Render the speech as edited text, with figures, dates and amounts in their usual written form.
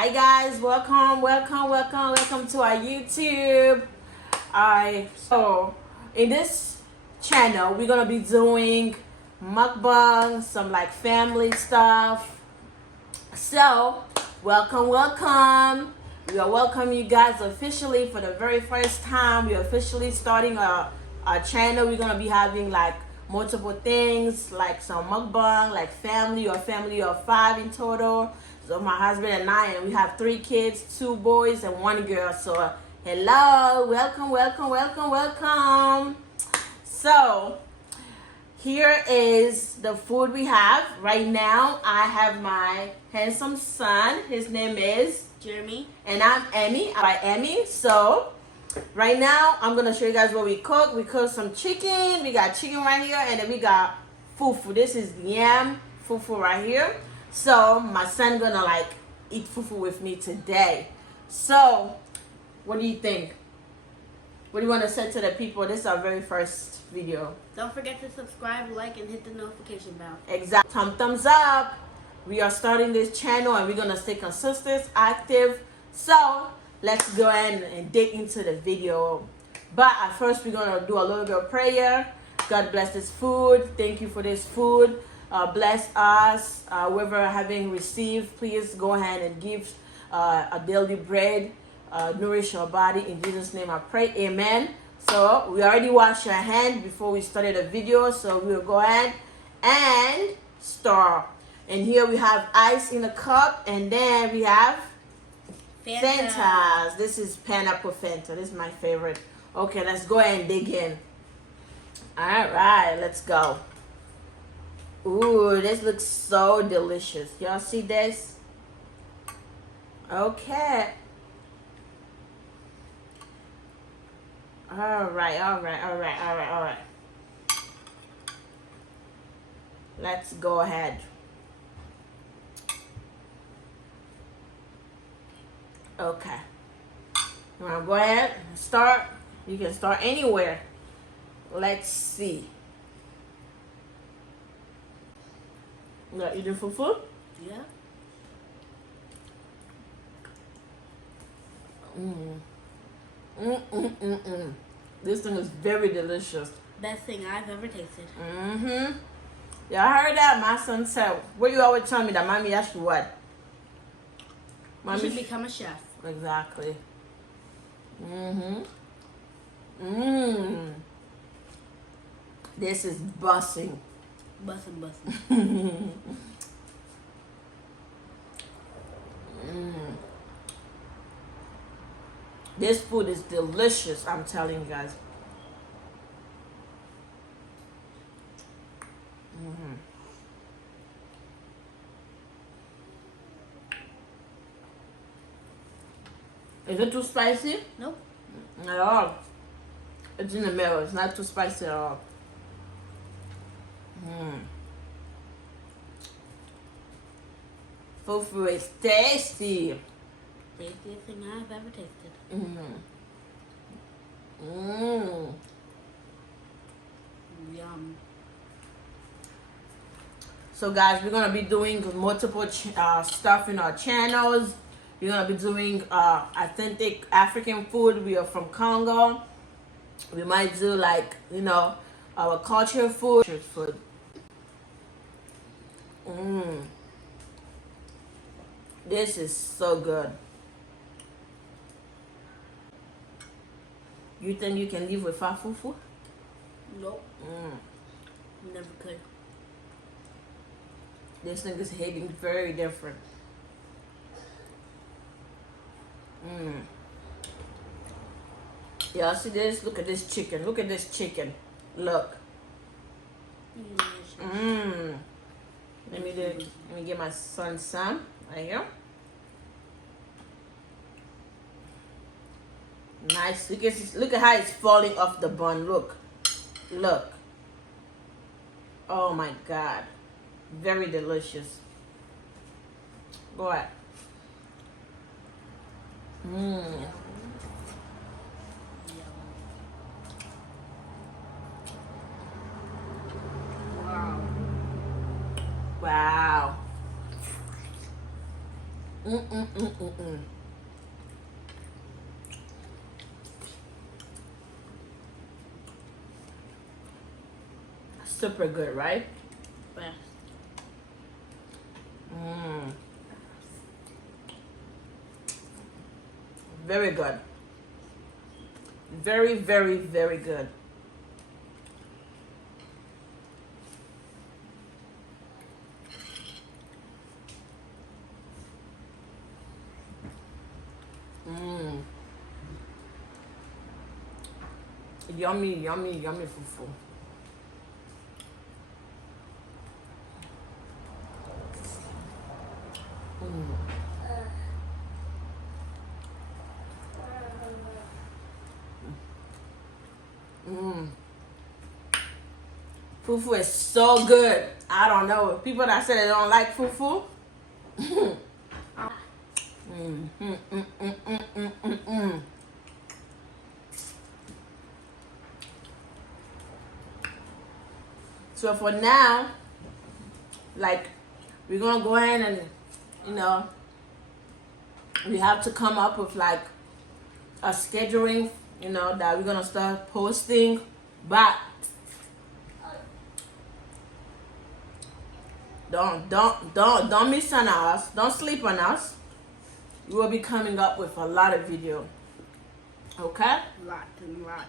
Hi guys, welcome to our YouTube. So in this channel we're gonna be doing mukbang, some like family stuff. So welcome. We are welcoming you guys officially for the very first time. We're officially starting our channel. We're gonna be having like multiple things, like some mukbang, like family of 5 in total. So my husband and I, and we have 3 kids, 2 boys and 1 girl. So hello, welcome. So here is the food we have right now. I have my handsome son. His name is Jeremy. And I'm Emmy. So right now I'm gonna show you guys what we cook. We cook some chicken. We got chicken right here, and then we got fufu. This is yam fufu right here. So my son gonna like eat fufu with me today. So what do you think? What do you want to say to the people? This is our very first video. Don't forget to subscribe, like, and hit the notification bell. Exactly. Thumbs up. We are starting this channel and we're gonna stay consistent, active. So let's go ahead and dig into the video. But at first we're gonna do a little bit of prayer. God bless this food. Thank you for this food. Bless us. Whoever having received, please go ahead and give a daily bread. Nourish your body. In Jesus' name I pray. Amen. So we already washed our hand before we started the video. So we'll go ahead and start. And here we have ice in a cup. And then we have Fantas. This is pineapple Fanta. This is my favorite. Okay, let's go ahead and dig in. Alright, let's go. Ooh, this looks so delicious. Y'all see this? Okay. Alright. Let's go ahead. Okay. You wanna go ahead and start? You can start anywhere. Let's see. You not eating fufu? Yeah. This thing is very delicious. Best thing I've ever tasted. Yeah, I heard that. My son said, what you always tell me that mommy asked you what? You should become a chef. Exactly. This is bussing. Bussin'. This food is delicious, I'm telling you guys. Is it too spicy? Nope. Not at all. It's in the middle. It's not too spicy at all. Fufu is tasty. Tastiest thing I've ever tasted. Yum. So guys, we're gonna be doing multiple stuff in our channels. We're gonna be doing authentic African food. We are from Congo. We might do like, you know, our culture food. This is so good. You think you can live without fufu? Nope. Never could. This thing is hitting very different. Y'all see this? Look at this chicken. Look. Look. Let me get my son some right here. Nice. Look at how it's falling off the bun. Look. Oh my God. Very delicious. Go ahead. Wow. Super good, right? Best. Very good. Very, very, very good. Yummy, yummy, yummy fufu. Fufu is so good. I don't know. People that say they don't like fufu. So for now, like, we're gonna go ahead and, you know, we have to come up with like a scheduling, you know, that we're gonna start posting. But don't miss on us. Don't sleep on us. We will be coming up with a lot of video. Okay? Lots and lots.